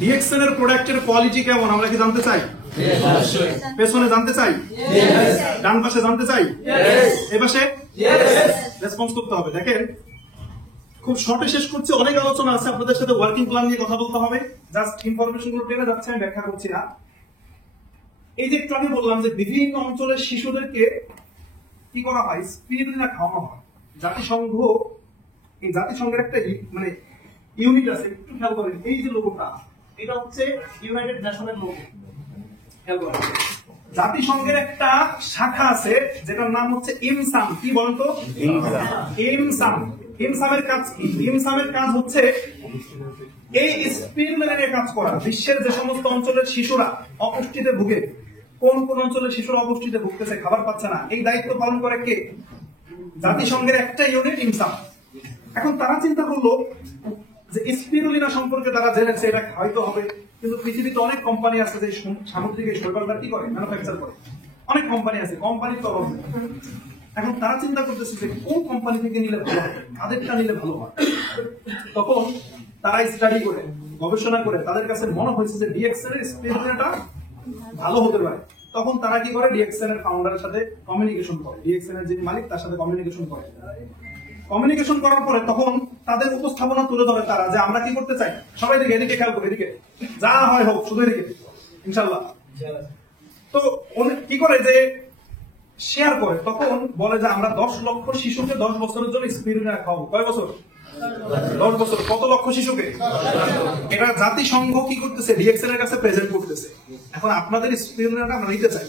DXN এর প্রোডাক্টের quality কেমন আমরা কি জানতে চাই? পেছনে জানতে চাই, ডান পাশে জানতে চাই, এই পাশে রেসপন্স করতে হবে। দেখেন খুব শর্টে শেষ করছি, অনেক আলোচনা আছে আপনাদের সাথে, ওয়ার্কিং প্ল্যান নিয়ে কথা বলতে হবে, জাস্ট ইনফরমেশন গুলো টেনে যাচ্ছে, আমি ব্যাখ্যা করছি না। এই যে একটু আগে বললাম যে বিভিন্ন অঞ্চলের শিশুদেরকে কি করা হয়, স্পিরুলিনা খাওয়ানো হয়। জাতিসংঘ, এই জাতিসংঘের একটা মানে ইউনিট আছে, একটু খেয়াল করেন, এই যে লোগোটা এটা হচ্ছে ইউনাইটেড নেশনের লোগো। খেয়াল করেন জাতিসংঘের একটা শাখা আছে যেটার নাম হচ্ছে ইমসাম। কি বলতো? ইমসাম। ইমসামের কাজ কি? ইমসামের কাজ হচ্ছে এই স্পিরুলিনা নিয়ে কাজ করা। বিশ্বের যে সমস্ত অঞ্চলের শিশুরা অপুষ্টিতে ভুগে, কোন কোন অঞ্চলের শিশুরা অপুষ্টিতে ভুগতেছে, খাবার পাচ্ছে না, এই দায়িত্ব পালন করে কে? জাতিসংঘের একটা ইউনিট ইমসাম। এখন তারা চিন্তা করলো যে স্পিরুলিনা সম্পর্কে তারা জেনেছে, এটা হয়তো হবে, কিন্তু পৃথিবীতে অনেক কোম্পানি আছে যে সামুদ্রিক এই শৈবালটা কি করে, ম্যানুফ্যাকচার করে। অনেক কোম্পানি আছে, কোম্পানির তো অভাব নেই। এখন তারা চিন্তা করতেছে যে কোন কোম্পানি থেকে নিলে ভালো হয়, কাদেরটা নিলে ভালো হয়। তখন তারা স্টাডি করে, গবেষণা করে তাদের কাছে মনে হয়েছে যে ডিএক্সএন এর স্পিরুলিনাটা ভালো হতে পারে। তখন তারা কি করে, ডিএক্সএন এর ফাউন্ডারের সাথে কমিউনিকেশন করে, ডিএক্সএন এর যিনি মালিক তার সাথে কমিউনিকেশন করে। কমিউনিকেশন করার পরে তখন তাদের উপস্থাপনা তুলে ধরে তারা যে আমরা কি করতে চাই। সবাই দিকে, এদিকে খেয়াল করে, এদিকে যা হয় হোক, শুধু এদিকে ইনশাল্লাহ। তো কি করে যে শেয়ার করে, তখন বলে যে আমরা 10 লক্ষ শিশুকে 10 বছরের জন্য স্পিরুলিনা খাওয়াবো। কয় বছর? 10 বছর। কত লক্ষ শিশুকে? এটা জাতিসংঘ কি করতেছে, ডিএক্সএন এর কাছে প্রেজেন্ট করতেছে। এখন আপনাদের স্পিরুলিনাটা আমরা নিতে চাই।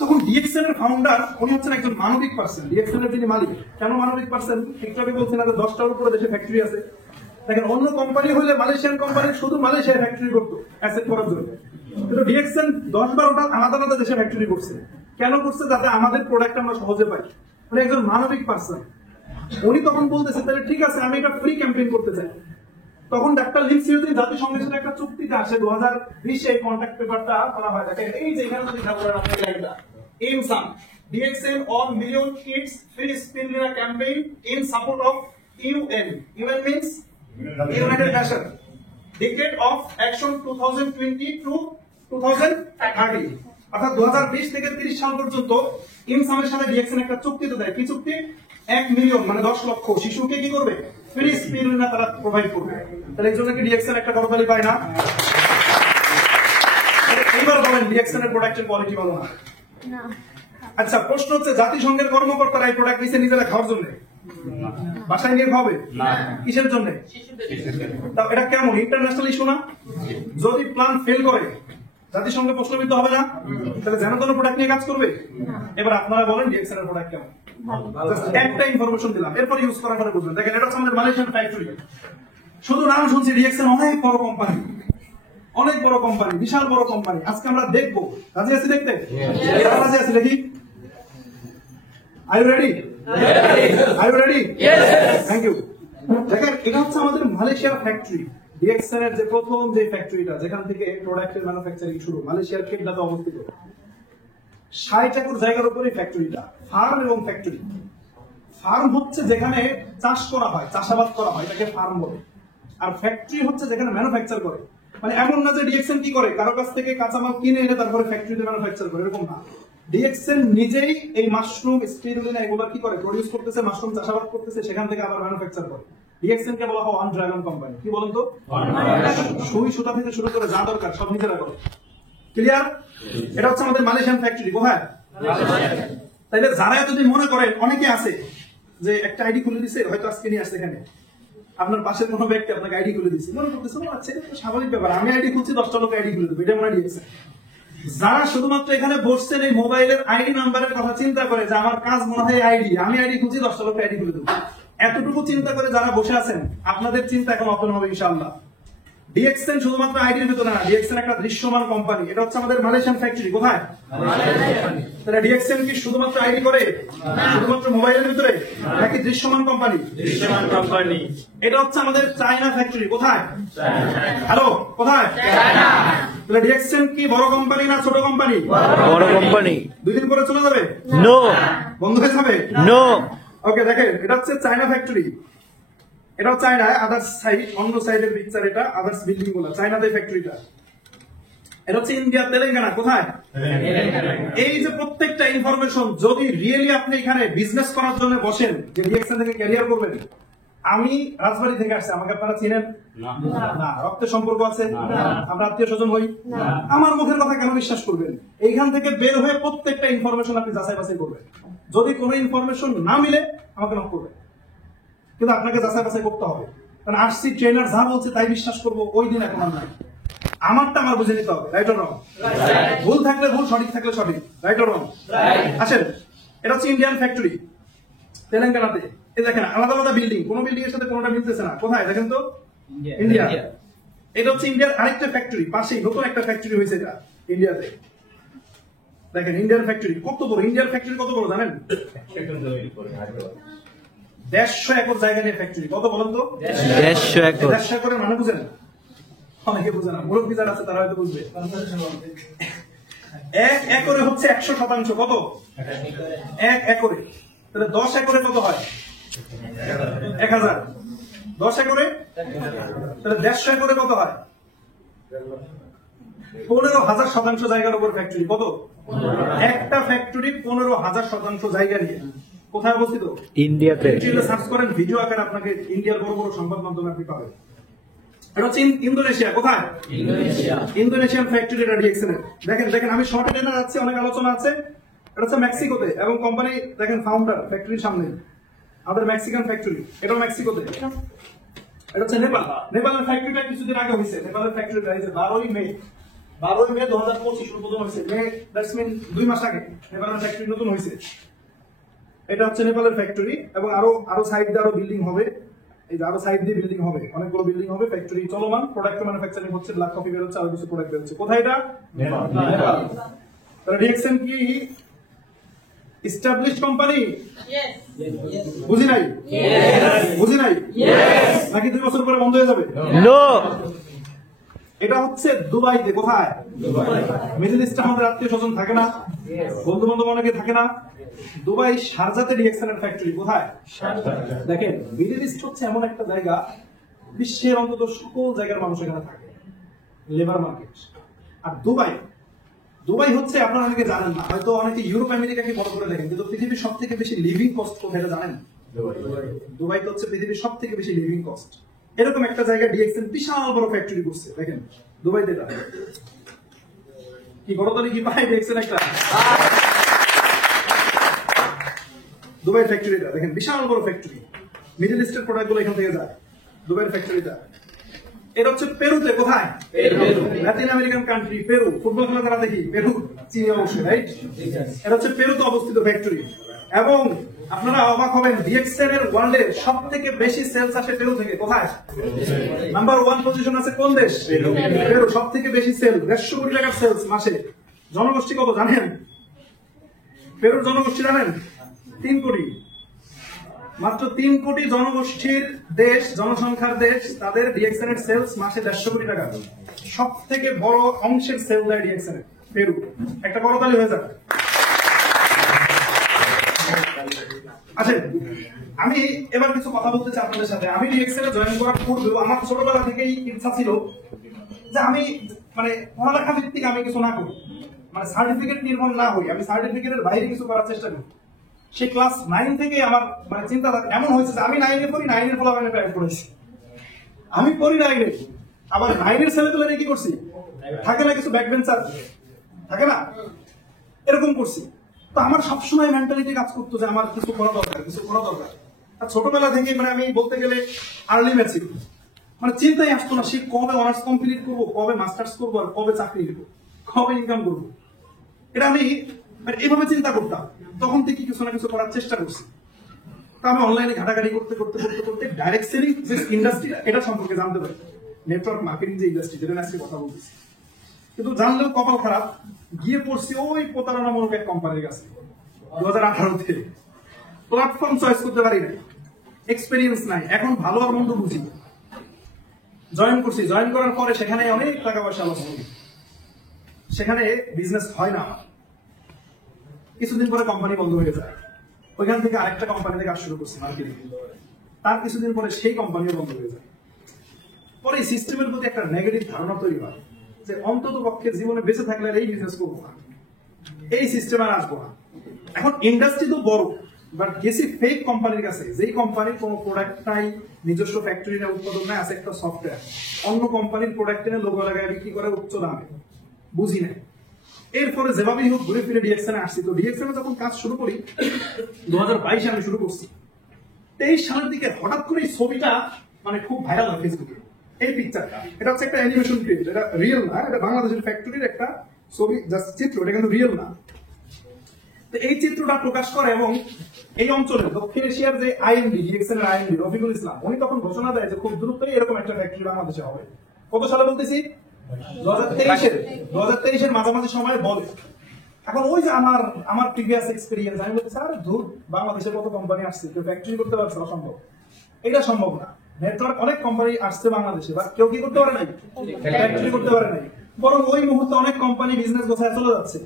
তখন ডিএক্সএন এর ফাউন্ডার উনি হচ্ছেন একজন মানবিক পার্সন, ডিএক্সএন এর যিনি মালিক। কেন মানবিক পার্সন? একটু আগে বলছেন যে 10টার উপরে দেশে ফ্যাক্টরি আছে। দেখেন অন্য কোম্পানি হলে মালয়েশিয়ান কোম্পানি শুধু মালয়েশিয়ায় ফ্যাক্টরি করতো অ্যাসেট করার জন্য, কিন্তু ডিএক্সএন 10-12টা আলাদা আলাদা দেশে ফ্যাক্টরি করছে। কেন করছে? যাতে আমাদের প্রোডাক্ট আমরা সহজে পাই। মানে একজন মানবিক পার্সন উনি তখন বলতেছে তাহলে ঠিক আছে আমি এটা ফ্রি ক্যাম্পেইন করতে চাই। তখন ডাক্তার লিন সিউতি জাতিসংঘের সাথে একটা চুক্তিতে আসে 2020 এই কন্ট্রাক্ট পেপারটা করা হয়। দেখেন এই যে এখানে যদি খেয়াল করেন আপনারা এটা ইমসাম DXN on million kids free spirulina campaign in support of UN. UN means United Nation. Decade of action 2020 to 2030, অর্থাৎ 2020 থেকে 30 সাল পর্যন্ত ইমসামের সাথে ডিএক্সএন একটা চুক্তিতে দেয়। কি চুক্তি? 1 মিলিয়ন মানে 10 লক্ষ শিশুকে কি করবে, ফ্রি স্পিরুলিনা তারা প্রোভাইড করবে। তাহলে এই জন্য কি ডিএক্সএন একটা করতালি পায় না? এইবার বলেন ডিএক্সএন এর প্রোডাক্টের কোয়ালিটি ভালো না? আচ্ছা প্রশ্ন হচ্ছে জাতিসংঘের কর্মকর্তারা এই প্রোডাক্ট নিচে নিজেরা খাওয়ার জন্য, বাসায় নিয়ে খাবে কিসের জন্য? এটা কেমন ইন্টারন্যাশনাল ইস্যু না? যদি প্ল্যান ফেল করে জাতিসংঘে প্রশ্নবিদ্ধ হবে না? তাহলে যেন তেন প্রোডাক্ট নিয়ে কাজ করবে। এবার আপনারা বলেন ডিএক্সএন এর প্রোডাক্ট কেমন? একটা ইনফরমেশন দিলাম, এরপর ইউজ করার পরে বুঝবেন। দেখেন এটা হচ্ছে আমাদের মালয়েশিয়ান ফ্যাক্টরি। শুধু নাম শুনছি ডিএক্সএন, অনেক বড় কোম্পানি, অনেক বড় কোম্পানি, বিশাল বড় কোম্পানি। আজকে আমরা দেখবো, রাজি আছি দেখতে? রাজি আছি দেখি? Are you ready? Are you ready? Thank you. দেখেন এটা হচ্ছে আমাদের মালয়েশিয়ার ফ্যাক্টরি। ডিএক্সএন এর যে প্রথম যে ফ্যাক্টরিটা, যেখান থেকে প্রোডাক্টের ম্যানুফ্যাকচারিং শুরু, মালয়েশিয়ার কেডাতে অবস্থিত। 60 একর জায়গার উপরে ফ্যাক্টরিটা। ফার্ম এবং ফ্যাক্টরি। ফার্ম হচ্ছে যেখানে চাষ করা হয়, চাষাবাদ করা হয়, এটাকে ফার্ম বলে। আর ফ্যাক্টরি হচ্ছে যেখানে ম্যানুফ্যাকচার করে। মানে এমন না যে ডিএক্সএন কি করে, কারো কাছ থেকে কাঁচামাল কিনে এনে তারপরে ফ্যাক্টরিতে ম্যানুফ্যাকচার করে, এরকম না। ডিএক্সএন নিজেই এই মাশরুম, স্পিরুলিনা এগুলো কি করে, প্রডিউস করতেছে, মাশরুম চাষাবাদ করতেছে, সেখান থেকে আবার ম্যানুফ্যাকচার করে। ডিএক্সএন কে বলা হয় ওয়ান ড্রাগন কোম্পানি। কি বলেন তো? সুই সুতা থেকে শুরু করে যা দরকার সব নিজেরা করে। ক্লিয়ার? এটা হচ্ছে আমাদের মালয়েশিয়ান ফ্যাক্টরি। কোথায়? তাইলে যারা এতদিন মনে করেন, অনেকে আছে যে একটা আইডি খুলে দিছে, হয়তো আজকে নিয়ে আসছে এখানে, আপনার পাশের কোনো ব্যক্তি আপনাকে আইডি খুলে দিচ্ছে, মনে করতেছে আচ্ছা এটা তো স্বাভাবিক ব্যাপার, আমি আইডি খুলছি 10টা লোক আইডি খুলে দেবো, এটা মনে দিয়েছে। যারা শুধুমাত্র এখানে বসছেন এই মোবাইলের আইডি নাম্বারের কথা চিন্তা করে যে আমার কাজ মনে হয় আইডি, আমি আইডি খুলছি 10টা লোক আইডি খুলে দেবো, এতটুকু চিন্তা করে যারা বসে আছেন, আপনাদের চিন্তা এখন অপন হবে ইনশাআল্লাহ। ডিএক্সএন শুধুমাত্র আইডির ভিতরে না, ডিএক্সএন একটা দৃশ্যমান কোম্পানি। এটা হচ্ছে আমাদের মালয়েশিয়ান ফ্যাক্টরি। কোথায়? তাহলে ডিএক্সএন কি শুধুমাত্র আইডি করে, শুধুমাত্র মোবাইলের ভিতরে, নাকি দৃশ্যমান কোম্পানি? দৃশ্যমান কোম্পানি। এটা হচ্ছে আমাদের চায়না ফ্যাক্টরি। কোথায়? হ্যালো, কোথায়? চায়না। তাহলে ডিএক্সএন কি বড় কোম্পানি না ছোট কোম্পানি? বড় কোম্পানি। 2 দিন পরে চলে যাবে? নো। বন্ধ হয়ে যাবে? নো। ওকে, দেখেন এটা হচ্ছে চায়না ফ্যাক্টরি। এটাও চায়নায় আদার্স সাইড, অন্য সাইডের পিকচার, এটা আদার্স বিল্ডিং গুলো চায়নাতে ফ্যাক্টরিটা। এটা হচ্ছে ইন্ডিয়া, তেলেঙ্গানা। কোথায়? এই যে প্রত্যেকটা ইনফরমেশন যদি রিয়েলি আপনি এখানে বিজনেস করার জন্য বসেন, যে ডিএক্সএন থেকে ক্যারিয়ার করবেন, আমি রাজবাড়ি থেকে আসছি, আমাকে আপনারা চিনেন না? রক্তের সম্পর্ক আছে, আমরা আত্মীয় স্বজন হই, আমার মুখের কথা কেন বিশ্বাস করবেন? এইখান থেকে বের হয়ে প্রত্যেকটা ইনফরমেশন আপনি যাচাই বাছাই করবেন। যদি কোনো ইনফরমেশন না মিলে আমাকে নক করবেন, কিন্তু আপনাকে যাচাই বাছাই করতে হবে। কারণ আসছি, ট্রেনার যা বলছে তাই বিশ্বাস করবো, ওই দিন এখন আর নাই। আমারটা আমার বুঝে নিতে হবে, রাইট অর রং? ভুল থাকলে ভুল, সঠিক থাকলে সঠিক, রাইট অর রং? আসেন, এটা হচ্ছে ইন্ডিয়ান ফ্যাক্টরি তেলেঙ্গানাতে। এই দেখেন আলাদা আলাদা বিল্ডিং, কোন বিল্ডিং এর সাথে কোনটা মিলতেছে না। কোথায় দেখেন তো? ইন্ডিয়া। এটা হচ্ছে ইন্ডিয়ার আরেকটা ফ্যাক্টরি, পাশেই নতুন একটা ফ্যাক্টরি হয়েছে এটা ইন্ডিয়াতে। দেখেন ইন্ডিয়ান ফ্যাক্টরি কত বড়। ইন্ডিয়ার ফ্যাক্টরি কত বড় জানেন? 150 একর জায়গা নিয়ে ফ্যাক্টরি। কত বলেন তো? 150 একর। 150 একরের মানে বুঝেন? অনেকে বুঝে না, মুরব্বী যারা আছে তারা হয়তো বুঝবে। 1 একরে হচ্ছে 100%। কত? 1 একরে। তাহলে 10 একরে কত হয়? 1000। 10 একরে তাহলে 150 একরে কত হয়? 15,000% জায়গার উপর ফ্যাক্টরি। কত? একটা ফ্যাক্টরি 15,000% জায়গা নিয়ে। কোথায় অবস্থিত? ইন্ডিয়াতে। সার্চ করেন ভিডিও আকারে, আপনাকে ইন্ডিয়ার বড় বড় সংবাদ মাধ্যমে আপনি পাবেন। এটা হচ্ছে ইন্দোনেশিয়া। কোথায়? ইন্দোনেশিয়ান ফ্যাক্টরি, এটা ডিএক্সএন এর। দেখেন দেখেন আমি শর্টে টেনে যাচ্ছি, অনেক আলোচনা আছে। এটা হচ্ছে মেক্সিকোতে, এবং কোম্পানি দেখেন ফাউন্ডার ফ্যাক্টরির সামনে আমাদের মেক্সিকান ফ্যাক্টরি, এটাও মেক্সিকোতে। এটা হচ্ছে নেপাল। নেপালের ফ্যাক্টরিটা কিছুদিন আগে হয়েছে। নেপালের ফ্যাক্টরিটা হয়েছে 12ই মে 2025 উদ্বোধন হয়েছে। মে দ্যাটস মিন 2 মাস আগে নেপালের ফ্যাক্টরি নতুন হয়েছে। এটা হচ্ছে নেপালের ফ্যাক্টরি, এবং আরো সাইড দিয়ে আরো বিল্ডিং হবে। এই যে আরো সাইড দিয়ে বিল্ডিং হবে, অনেকগুলো বিল্ডিং হবে। ফ্যাক্টরি চলমান, প্রোডাক্ট ম্যানুফ্যাকচারিং হচ্ছে, ব্ল্যাক কফি বের হচ্ছে, আরো কিছু প্রোডাক্ট বের হচ্ছে। কোথায় এটা? নেপাল। তাহলে ডিএক্সএন কি এস্টাবলিশড কোম্পানি? বুঝি নাই? বুঝি নাই নাকি 2 বছর পরে বন্ধ হয়ে যাবে? নো। এটা হচ্ছে দুবাইতে। কোথায়? মিডল ইস্টে আমাদের আত্মীয় স্বজন থাকে না, বন্ধু বান্ধব অনেকে থাকে না। দুবাই শারজাতে ডিএক্সএন এর ফ্যাক্টরি। কোথায়? দেখেন মিডল ইস্ট হচ্ছে এমন একটা জায়গা, বিশ্বের অন্তত সকল জায়গার মানুষ এখানে থাকে, লেবার মার্কেট। আর দুবাই হচ্ছে, আপনারা অনেকে জানেন না, হয়তো অনেকে ইউরোপ আমেরিকাকে বড় করে দেখেন, কিন্তু পৃথিবীর সব থেকে বেশি লিভিং কস্ট কোথায় এটা জানেন? দুবাই তো হচ্ছে পৃথিবীর সব থেকে বেশি লিভিং কস্ট। এরকম একটা জায়গা ডিএক্সএন বিশাল বড় ফ্যাক্টরি করছে। দেখেন দুবাইতে এটা কি বড়তলি কি পায় ডিএক্সএন একটা দুবাই ফ্যাক্টরিটা। দেখেন বিশাল বড় ফ্যাক্টরি, মিডল ইস্টের প্রোডাক্ট গুলো এখান থেকে যায় দুবাইয়ের ফ্যাক্টরিটা। এটা হচ্ছে পেরুতে। কোথায়? Latin American country Peru. Football খেলা যারা দেখি, পেরু চিনি অবশ্যই, রাইট? এটা হচ্ছে পেরুতে অবস্থিত ফ্যাক্টরি। এবং আপনারা অবাক হবেন, ডিএক্সএন এর ওয়ার্ল্ডে সব থেকে বেশি সেলস আসে পেরু থেকে। কোথায়? নাম্বার 1 পজিশন আছে কোন দেশ? পেরু। সব থেকে বেশি সেল, 150 কোটি টাকার সেলস মাসে। জনগোষ্ঠী কত জানেন? পেরুর জনগোষ্ঠী জানেন? 3 কোটি। মাত্র 3 কোটি জনগোষ্ঠীর দেশ, জনসংখ্যার দেশ, তাদের ডিএক্সএন এর সেলস মাসে 150 কোটি টাকা। সব থেকে বড় অংশের সেল দেয় ডিএক্সএন এর পেরু। একটা করতালি হয়ে যাবে। আচ্ছা, আমি এবার কিছু কথা বলতে চাই আপনাদের সাথে। আমি ডিএক্সএন এ জয়েন করার পূর্বে আমার ছোটবেলা থেকেই ইচ্ছা ছিল যে আমি মানে পড়ালেখা ভিত্তিক আমি কিছু না করি, মানে সার্টিফিকেট নির্ভর না হই, আমি সার্টিফিকেটের বাইরে কিছু করার চেষ্টা করি। সেই ক্লাস 9 থেকে আমার মানে চিন্তা এমন হয়েছে যে আমি 9 এ পড়ি, 9 এর ফলে আমি প্রাইভেট পড়েছি। আমি পড়ি 9 এ, আবার 9 এর ছেলেপেলেরা কি করছি, থাকে না কিছু ব্যাকবেঞ্চার থাকে না, এরকম করছি। তো আমার সবসময় মেন্টালিটি কাজ করতো যে আমার কিছু করা দরকার, কিছু করা দরকার। আর ছোটবেলা থেকে মানে আমি বলতে গেলে আর্লি ম্যাচিউর, মানে চিন্তাই আসতো না সে কবে অনার্স কমপ্লিট করবো, কবে মাস্টার্স করবো, আর কবে চাকরি নিবো, কবে ইনকাম করবো। এটা আমি মানে এইভাবে চিন্তা করতাম। তখন থেকে কিছু না কিছু করার চেষ্টা করছি। তো আমি অনলাইনে ঘাটাঘাটি করতে করতে করতে করতে ডাইরেক্ট সেলিং যে ইন্ডাস্ট্রিটা, এটা সম্পর্কে জানতে পারি। নেটওয়ার্ক মার্কেটিং যে ইন্ডাস্ট্রি, যেটা আজকে কথা বলতেছি। কিন্তু জানলেও কপাল খারাপ, গিয়ে পড়ছি ওই প্রতারণামূলক এক কোম্পানির কাছে 2018-তে। প্ল্যাটফর্ম চয়েস করতে পারি না, এক্সপেরিয়েন্স নাই, এখন ভালো আর মন্দ বুঝি। জয়েন করছি, জয়েন করার পরে সেখানে অনেক টাকা পয়সা লস করি, সেখানে বিজনেস হয় না। কিছুদিন পরে কোম্পানি বন্ধ হয়ে যায়, ওইখান থেকে আরেকটা কোম্পানিতে কাজ শুরু করছি মার্কেটিং। তার কিছুদিন পরে সেই কোম্পানিও বন্ধ হয়ে যায়। পরে এই সিস্টেমের প্রতি একটা নেগেটিভ ধারণা তৈরি হয় যে অন্তত পক্ষে জীবনে বেঁচে থাকলে আর এই বিজনেস করবো না, এই সিস্টেম আর আসবো না। এখন ইন্ডাস্ট্রি তো বড়, বাট গেছি ফেক কোম্পানির কাছে, যেই কোম্পানির কোনো প্রোডাক্ট নাই, নিজস্ব ফ্যাক্টরি না, উৎপাদন নাই, আছে একটা সফটওয়্যার, অন্য কোম্পানির প্রোডাক্ট এনে লোগো লাগায় বিক্রি করে উচ্চ দামে, বুঝি নাই। এরপরে যেভাবেই হোক ঘুরে ফিরে ডিএক্সএনে আসছি। তো ডিএক্সএনে যখন কাজ শুরু করি 2022 আমি শুরু করছি, 23 সালের দিকে হঠাৎ করে এই ছবিটা মানে খুব ভাইরাল হয় ফেসবুকে। এই পিকচারটা, এটা হচ্ছে একটা অ্যানিমেশন ক্রিয়েট, এটা রিয়েল না, এটা বাংলাদেশের ফ্যাক্টরির একটা ছবি, জাস্ট চিত্র, এটা কিন্তু রিয়েল না। তো এই চিত্রটা প্রকাশ করে এবং এই অঞ্চলে দক্ষিণ এশিয়ার যে আইএমডি, ডিএক্সএন এর আইএমডি রফিকুল ইসলাম, উনি তখন ঘোষণা দেয় যে খুব দ্রুতই এরকম একটা ফ্যাক্টরি বাংলাদেশে হবে। কত সালে বলতেছি? 2023-এর মাঝামাঝি সময় বলে। এখন ওই যে আমার প্রিভিয়াস এক্সপেরিয়েন্স, আমি বলছি স্যার ধুর, বাংলাদেশে কত কোম্পানি আসছে, কেউ ফ্যাক্টরি করতে পারছে, অসম্ভব, এটা সম্ভব না। নেটওয়ার্ক অনেক কোম্পানি আসছে বাংলাদেশে, বা কেউ কি করতে পারে নাই, ফ্যাক্টরি করতে পারে নাই। বরং ওই মুহূর্তে অনেক কোম্পানি বিজনেস গোছায় চলে যাচ্ছে।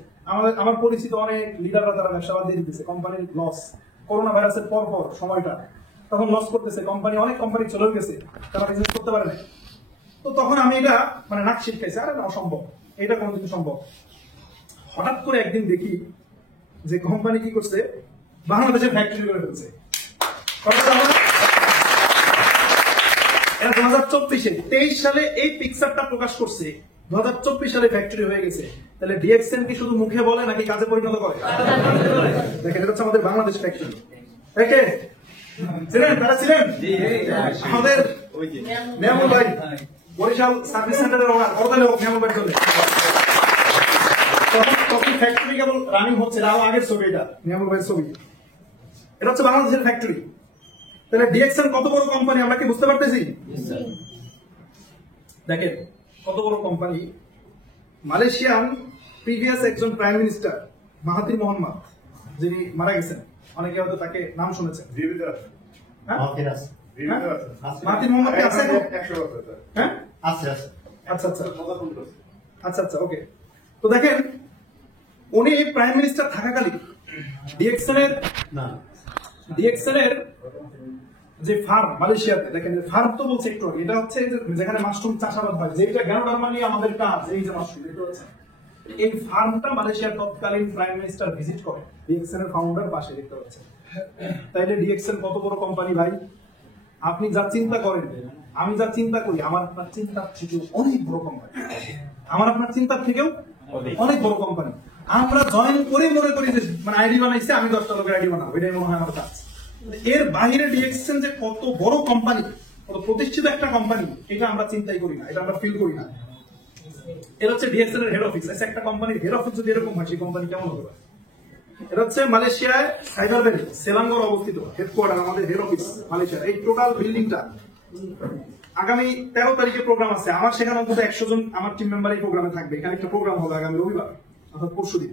আমার পরিচিত অনেক লিডাররা তারা ব্যবসা বাদ দিয়ে দিতেছে, কোম্পানির লস, করোনা ভাইরাসের পর সময়টা তখন লস করতেছে কোম্পানি, অনেক কোম্পানি চলে গেছে, তারা বিজনেস করতে পারে নাই। তো তখন আমি এটা মানে নাক শিখাইছি, আরে না অসম্ভব, এটা কোনোদিন সম্ভব। হঠাৎ করে একদিন দেখি যে কোম্পানি কি করছে, বাংলাদেশে ফ্যাক্টরি করে ফেলছে। 2024-এ 23 সালে এই পিকচারটা প্রকাশ করছে, 2024 সালে ফ্যাক্টরি হয়ে গেছে। তাহলে ডিএক্সএন কি শুধু মুখে বলে নাকি কাজে পরিণত করে? দেখেন, এটা হচ্ছে আমাদের বাংলাদেশ ফ্যাক্টরি। দেখে ছিলেন, তারা ছিলেন আমাদের মেহমুদ ভাই, বরিশাল সার্ভিস সেন্টারের ওনার, করতালে হোক মেহমুদ ভাই চলে। তখন ফ্যাক্টরি কেবল রানিং হচ্ছে, আরো আগের ছবি, এটা মেহমুদ ভাইয়ের ছবি। এটা হচ্ছে বাংলাদেশের ফ্যাক্টরি। তাহলে ডিএক্সএন কত বড় কোম্পানি আমরা কি বুঝতে পারতেছি? দেখেন কত বড় কোম্পানি। মালয়েশিয়ান প্রিভিয়াস একজন প্রাইম মিনিস্টার মাহাথির মোহাম্মদ, যিনি মারা গেছেন, অনেকে হয়তো তাকে নাম শুনেছেন। মাহাথির মোহাম্মদ কি আছে? হ্যাঁ, আচ্ছা আচ্ছা আচ্ছা আচ্ছা, ওকে। তো দেখেন, উনি প্রাইম মিনিস্টার থাকাকালীন ডিএক্সএন এর যে ফার্ম মালয়েশিয়াতে, দেখেন ফার্ম তো বলছে একটু, এটা হচ্ছে যেখানে মাশরুম চাষাবাদ হয়, যেটা গ্যানোডার্মা নিয়ে আমাদের কাজ, এই যে মাশরুম, এই ফার্মটা মালয়েশিয়ার তৎকালীন প্রাইম মিনিস্টার ভিজিট করে, ডিএক্সএন এর ফাউন্ডার পাশে দেখতে পাচ্ছেন। তাইলে ডিএক্সএন কত বড় কোম্পানি ভাই? আপনি যা চিন্তা করেন, আমি যা চিন্তা করি, আমার আপনার চিন্তার থেকেও অনেক বড় কোম্পানি, আমার আপনার চিন্তার থেকেও অনেক বড় কোম্পানি। আমরা জয়েন করে মনে করি যে মানে আইডি বানাইছে, আমি 10টা লোকের আইডি বানাবো, এটাই মনে হয় আমার কাজ। এর বাইরে ডিএক্সএন যে কত বড় কোম্পানি, কত প্রতিষ্ঠিত একটা কোম্পানি, এটা আমরা চিন্তাই করি না, এটা আমরা ফিল করি না। এটা হচ্ছে ডিএক্সএন এর হেড অফিস। একটা কোম্পানির হেড অফিস যদি এরকম হয়, সেই কোম্পানি কেমন হতে পারে? এটা হচ্ছে মালয়েশিয়ায় সাইবার ভ্যালি, সেলাঙ্গর অবস্থিত হেডকোয়ার্টার, আমাদের হেড অফিস মালয়েশিয়ার। এই টোটাল বিল্ডিংটা আগামী 13 তারিখে প্রোগ্রাম আছে আমার, সেখানে অন্তত 100 জন আমার টিম মেম্বার এই প্রোগ্রামে থাকবে। এখানে একটা প্রোগ্রাম হবে আগামী রবিবার, অর্থাৎ পরশুদিন।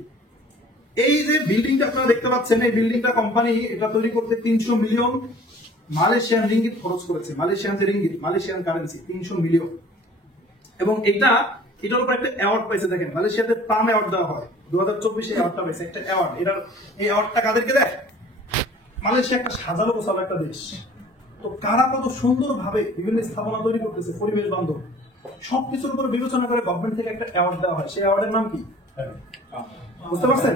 এই যে বিল্ডিংটা আপনারা দেখতে পাচ্ছেন, এই বিল্ডিংটা কোম্পানি এটা তৈরি করতে 300 মিলিয়ন মালয়েশিয়ান রিঙ্গিত খরচ করেছে। মালয়েশিয়ান যে রিঙ্গিত, মালয়েশিয়ান কারেন্সি 300 মিলিয়ন। এবং এটার উপর একটা অ্যাওয়ার্ড পাইছে। দেখেন, মালয়েশিয়াতে পাম অ্যাওয়ার্ড দেওয়া হয়, 2024 অ্যাওয়ার্ডটা পাইছে, একটা অ্যাওয়ার্ড। এই অ্যাওয়ার্ডটা কাদেরকে দেয়? মালয়েশিয়া একটা সাজানো গোছালো একটা দেশ, তো কারা কত সুন্দর ভাবে বিভিন্ন স্থাপনা তৈরি করতেছে, পরিবেশ বান্ধব, সবকিছুর উপর বিবেচনা করে গভর্নমেন্ট থেকে একটা অ্যাওয়ার্ড দেওয়া হয়। সেই অ্যাওয়ার্ডের নাম কি? বুঝতে পারছেন?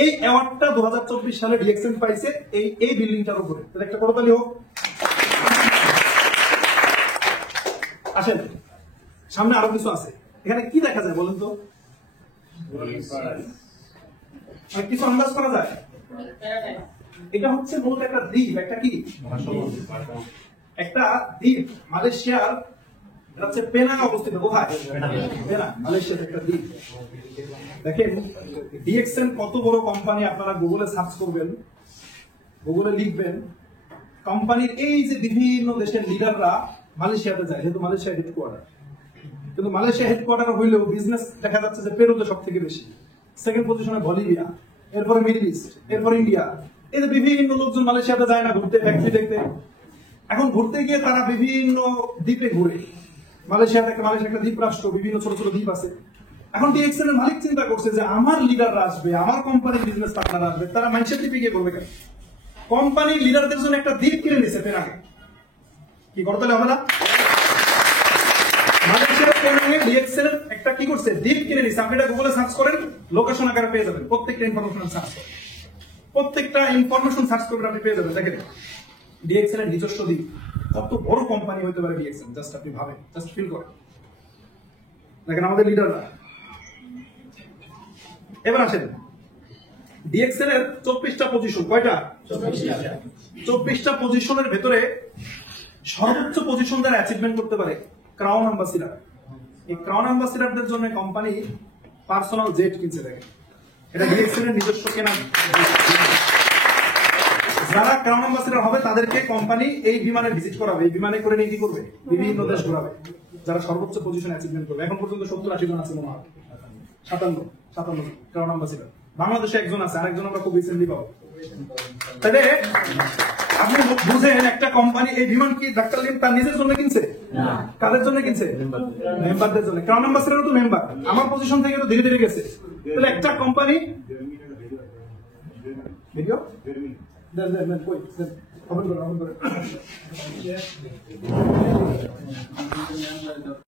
এই অ্যাওয়ার্ডটা 2024 সালে ডিএক্সএন পাইছে এই বিল্ডিংটার উপরে। একটা করতালি হোক। আসেন, সামনে আরো কিছু আছে। এখানে কি দেখা যায় বলেন তো? কিছু আন্দাজ করা যায়? এটা হচ্ছে মূলত একটা দ্বীপ, একটা কি একটা দ্বীপ, মালয়েশিয়ার হচ্ছে পেনাং অবস্থিত। কোথায়? পেনাং, মালয়েশিয়ার একটা দ্বীপ। দেখেন ডিএক্সএন কত বড় কোম্পানি, আপনারা গুগলে সার্চ করবেন, গুগলে লিখবেন কোম্পানির এই যে বিভিন্ন দেশের লিডাররা মালয়েশিয়াতে যায়, যেহেতু মালয়েশিয়া হেডকোয়ার্টার। কিন্তু মালয়েশিয়া হেডকোয়ার্টার হইলেও বিজনেস দেখা যাচ্ছে যে পেরুতে সব থেকে বেশি, সেকেন্ড পজিশনে বলিভিয়া, এরপরে মিডল ইস্ট, এরপর ইন্ডিয়া। এই যে বিভিন্ন লোকজন মালয়েশিয়াতে যায় না ঘুরতে, ফ্যাক্টরি দেখতে। এখন ঘুরতে গিয়ে তারা বিভিন্ন দ্বীপে ঘুরে। মালয়েশিয়া একটা দ্বীপ রাষ্ট্র, বিভিন্ন ছোট ছোট দ্বীপ আছে। এখন ডিএক্সএন এর মালিক চিন্তা করছে যে আমার লিডাররা আসবে, আমার কোম্পানির বিজনেস পার্টনার আসবে, তারা মানুষের দ্বীপে গিয়ে করবে কেন? কোম্পানির লিডারদের জন্য একটা দ্বীপ কিনে নিছে পেনাঙ্গে। কি করতে হবে না? মালয়েশিয়ার পেনাংয়ে ডিএক্সএল এর একটা কি করছে, ডিপ কিনে নিছে। আপনি এটা গুগলে সার্চ করেন, লোকেশন আকারে পেয়ে যাবেন। প্রত্যেকটা ইনফরমেশন সার্চ করেন, প্রত্যেকটা ইনফরমেশন সার্চ করবেন, আপনি পেয়ে যাবেন। দেখেন ডিএক্সএল এর নিজস্ব দ্বীপ, কত বড় কোম্পানি হতে পারে ডিএক্সএল, জাস্ট আপনি ভাবেন, জাস্ট ফিল করেন। দেখেন আমাদের লিডাররা। এবার আসেন ডিএক্সএল এর 24টা পজিশন, কয়টা? 24টা পজিশনের ভেতরে সর্বোচ্চ পজিশন যারা অ্যাচিভমেন্ট করতে পারে ক্রাউন অ্যাম্বাসিডার। এই ক্রাউন অ্যাম্বাসিডারদের জন্য কোম্পানি পার্সোনাল জেট কিনছে। দেখেন এটা ডিএক্সএল এর নিজস্ব কেনা। যারা ক্রাউন অ্যাম্বাসিডার হবে তাদেরকে কোম্পানি এই বিমানে ভিজিট করাবে, এই বিমানে করে নিয়ে কি করবে, বিভিন্ন দেশ ঘোরাবে, যারা সর্বোচ্চ পজিশন অ্যাচিভমেন্ট করবে। এখন পর্যন্ত 70-80 জন আছে মনে হয়, 57 ক্রাউন অ্যাম্বাসিডার। বাংলাদেশে একজন আছে, আরেকজন আমরা খুব রিসেন্টলি পাবো। তাহলে আপনি বুঝেন একটা কোম্পানি এই বিমান কি ডাক্তার লিম তার নিজের জন্য কিনছে? কাদের জন্য কিনছে? মেম্বারদের জন্য। ক্রাউন অ্যাম্বাসিডারও তো মেম্বার, আমার পজিশন থেকে তো ধীরে ধীরে গেছে। তাহলে একটা কোম্পানি ভিডিও দেন কই দেন,